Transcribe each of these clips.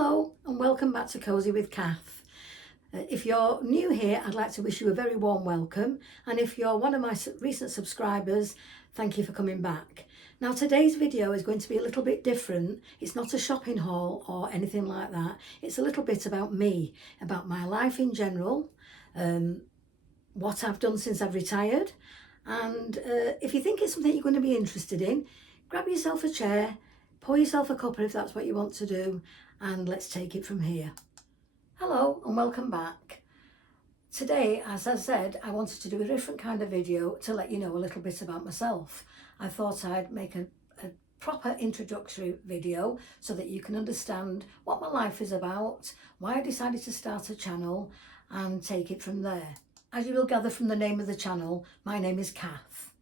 Hello and welcome back to Cozy with Kath. If you're new here, I'd like to wish you a very warm welcome, and if you're one of my recent subscribers, thank you for coming back. Now today's video is going to be a little bit different. It's not a shopping haul or anything like that. It's a little bit about me, about my life in general, what I've done since I've retired, and if you think it's something you're going to be interested in, grab yourself a chair, pour yourself a cuppa if that's what you want to do, and let's take it from here. Hello and welcome back. Today, as I said, I wanted to do a different kind of video to let you know a little bit about myself. I thought I'd make a proper introductory video so that you can understand what my life is about, why I decided to start a channel, and take it from there. As you will gather from the name of the channel, my name is Kath.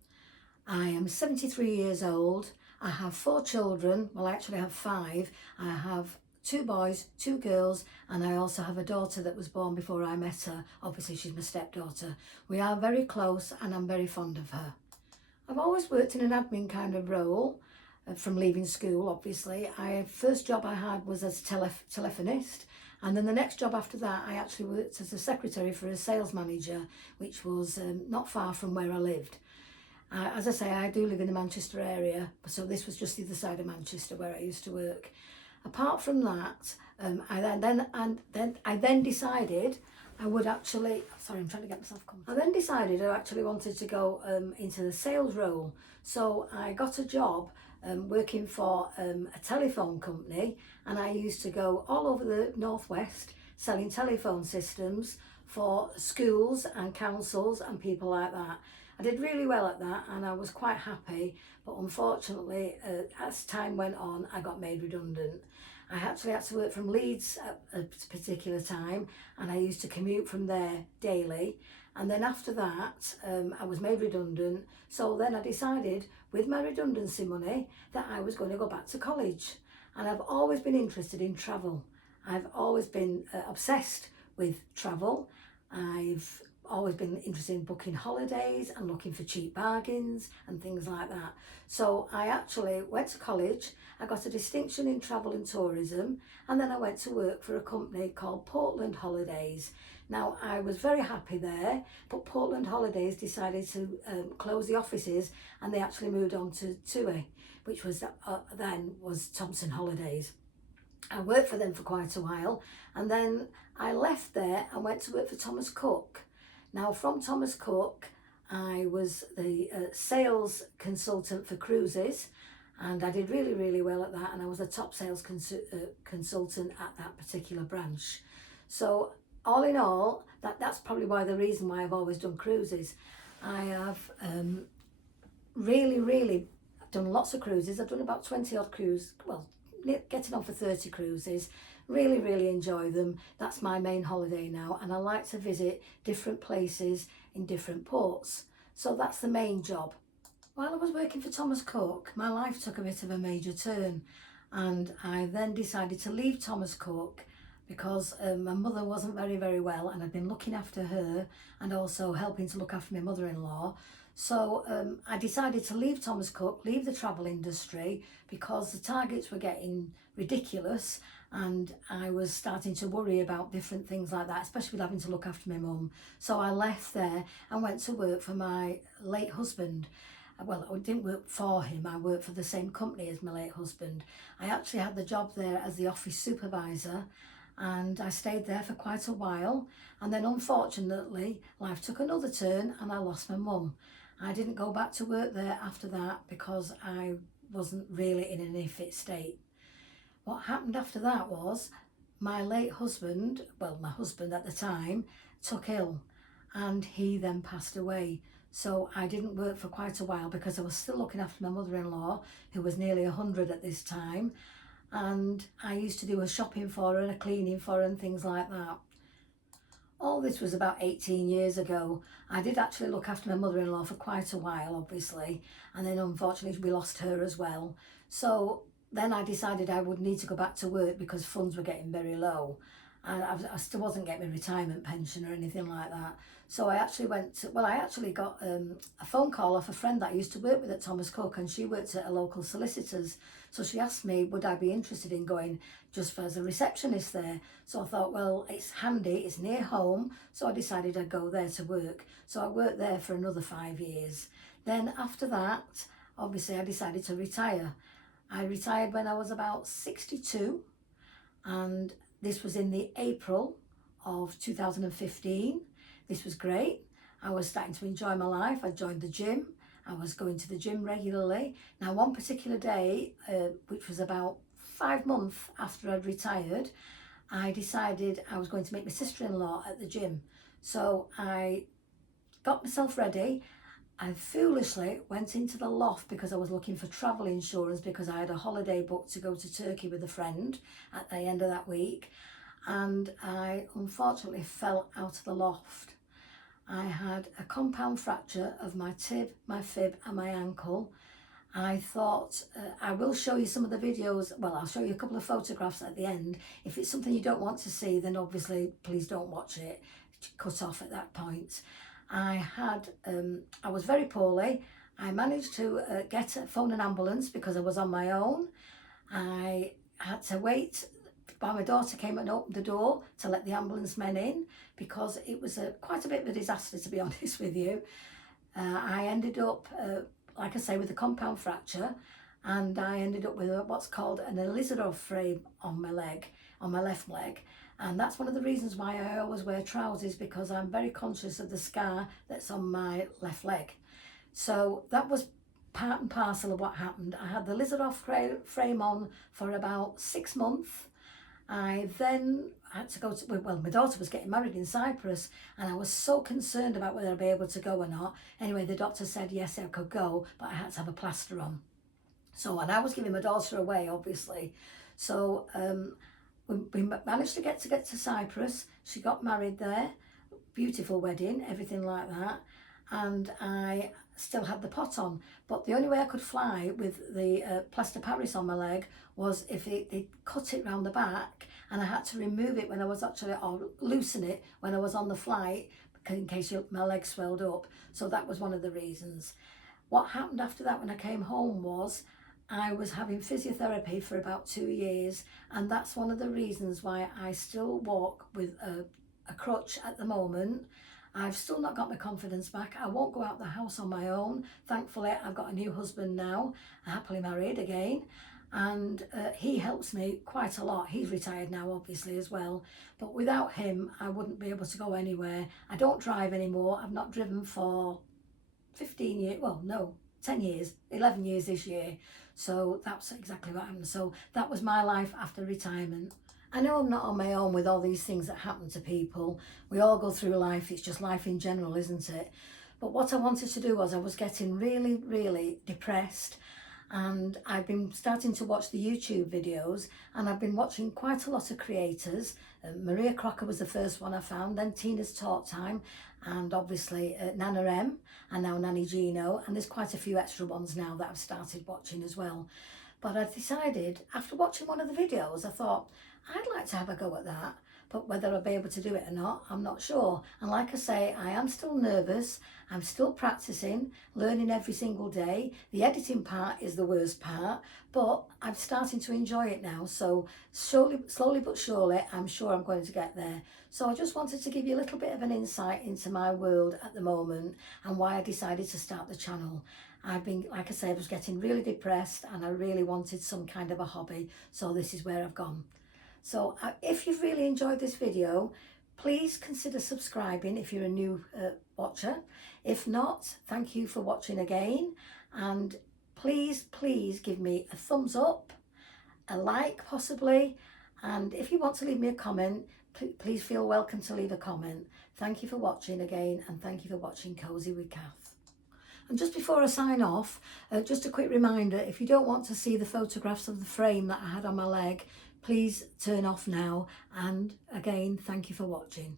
I am 73 years old. I have 4 children. Well, I actually have 5. I have 2 boys, 2 girls, and I also have a daughter that was born before I met her. Obviously, she's my stepdaughter. We are very close and I'm very fond of her. I've always worked in an admin kind of role from leaving school, obviously. First job I had was as telephonist, and then the next job after that I actually worked as a secretary for a sales manager, which was not far from where I lived. As I say, I do live in the Manchester area, so this was just the other side of Manchester where I used to work. Apart from that, I then decided I would actually, sorry, I'm trying to get myself comfortable. I then decided I actually wanted to go into the sales role. So I got a job working for a telephone company, and I used to go all over the northwest selling telephone systems for schools and councils and people like that. I did really well at that and I was quite happy, but unfortunately as time went on I got made redundant. I actually had to work from Leeds at a particular time, and I used to commute from there daily, and then after that I was made redundant. So then I decided with my redundancy money that I was going to go back to college, and I've always been interested in travel. I've always been obsessed with travel. I've always been interested in booking holidays and looking for cheap bargains and things like that. So I actually went to college, I got a distinction in travel and tourism, and then I went to work for a company called Portland Holidays. Now I was very happy there, but Portland Holidays decided to close the offices, and they actually moved on to TUI, which was then was Thompson Holidays. I worked for them for quite a while, and then I left there and went to work for Thomas Cook. Now from Thomas Cook, I was the sales consultant for cruises, and I did really well at that, and I was a top sales consultant at that particular branch. So all in all, that's probably the reason why I've always done cruises. I have really done lots of cruises. I've done about 20 odd cruises, well, getting on for 30 cruises. Really enjoy them. That's my main holiday now, and I like to visit different places in different ports. So that's the main job. While I was working for Thomas Cook, my life took a bit of a major turn, and I then decided to leave Thomas Cook because my mother wasn't very well, and I'd been looking after her and also helping to look after my mother-in-law. So I decided to leave Thomas Cook, leave the travel industry, because the targets were getting ridiculous, and I was starting to worry about different things like that, especially with having to look after my mum. So I left there and went to work for my late husband. Well, I didn't work for him, I worked for the same company as my late husband. I actually had the job there as the office supervisor, and I stayed there for quite a while, and then unfortunately life took another turn and I lost my mum. I didn't go back to work there after that because I wasn't really in any fit state. What happened after that was my late husband, well, my husband at the time, took ill, and he then passed away. So I didn't work for quite a while because I was still looking after my mother-in-law, who was nearly 100 at this time, and I used to do a shopping for her and a cleaning for her and things like that. All this was about 18 years ago. I did actually look after my mother-in-law for quite a while, obviously, and then unfortunately we lost her as well. So then I decided I would need to go back to work because funds were getting very low. and I still wasn't getting my retirement pension or anything like that. So I actually I actually got a phone call off a friend that I used to work with at Thomas Cook, and she worked at a local solicitor's. So she asked me, would I be interested in going just for as a receptionist there? So I thought, well, it's handy, it's near home. So I decided I'd go there to work. So I worked there for another 5 years. Then after that, obviously I decided to retire. I retired when I was about 62, and this was in the April of 2015. This was great. I was starting to enjoy my life. I joined the gym. I was going to the gym regularly. Now, one particular day, which was about 5 months after I'd retired, I decided I was going to meet my sister-in-law at the gym. So I got myself ready. I foolishly went into the loft because I was looking for travel insurance, because I had a holiday booked to go to Turkey with a friend at the end of that week, and I unfortunately fell out of the loft. I had a compound fracture of my tib, my fib and my ankle. I thought I will show you some of the videos. Well, I'll show you a couple of photographs at the end. If it's something you don't want to see, then obviously please don't watch it. Cut off at that point. I was very poorly. I managed to phone an ambulance because I was on my own. I had to wait while my daughter came and opened the door to let the ambulance men in, because it was quite a bit of a disaster, to be honest with you. I ended up, like I say, with a compound fracture, and I ended up with what's called an Elizabeth frame on my leg, on my left leg. And that's one of the reasons why I always wear trousers, because I'm very conscious of the scar that's on my left leg. So that was part and parcel of what happened. I had the Elizabeth frame on for about 6 months. I then had to go to, well, my daughter was getting married in Cyprus, and I was so concerned about whether I'd be able to go or not. Anyway, the doctor said yes, I could go, but I had to have a plaster on. So, and I was giving my daughter away, obviously. So we managed to get to Cyprus. She got married there, beautiful wedding, everything like that. And I still had the pot on, but the only way I could fly with the plaster Paris on my leg was if they cut it round the back, and I had to remove it when I was actually, or loosen it when I was on the flight, in case my leg swelled up. So that was one of the reasons. What happened after that when I came home was I was having physiotherapy for about 2 years, and that's one of the reasons why I still walk with a crutch at the moment. I've still not got my confidence back. I won't go out the house on my own. Thankfully, I've got a new husband now, happily married again, and he helps me quite a lot. He's retired now, obviously, as well. But without him, I wouldn't be able to go anywhere. I don't drive anymore. I've not driven for 15 years. Well, no, 10 years, 11 years this year. So that's exactly what happened. So that was my life after retirement. I know I'm not on my own with all these things that happen to people. We all go through life. It's just life in general, isn't it? But what I wanted to do was, I was getting really, really depressed, and I've been starting to watch the YouTube videos, and I've been watching quite a lot of creators. Maria Crocker was the first one I found, then Tina's Talk Time, and obviously Nana M, and now Nanny Gino, and there's quite a few extra ones now that I've started watching as well. But I decided, after watching one of the videos, I thought, I'd like to have a go at that, but whether I'll be able to do it or not, I'm not sure. And like I say, I am still nervous. I'm still practicing, learning every single day. The editing part is the worst part, but I'm starting to enjoy it now. So slowly but surely, I'm sure I'm going to get there. So I just wanted to give you a little bit of an insight into my world at the moment, and why I decided to start the channel. I've been, like I say, I was getting really depressed, and I really wanted some kind of a hobby. So this is where I've gone. So if you've really enjoyed this video, please consider subscribing if you're a new watcher. If not, thank you for watching again. And please give me a thumbs up, a like possibly. And if you want to leave me a comment, please feel welcome to leave a comment. Thank you for watching again, and thank you for watching Cozy with Kath. And just before I sign off, just a quick reminder, if you don't want to see the photographs of the frame that I had on my leg, please turn off now. And again, thank you for watching.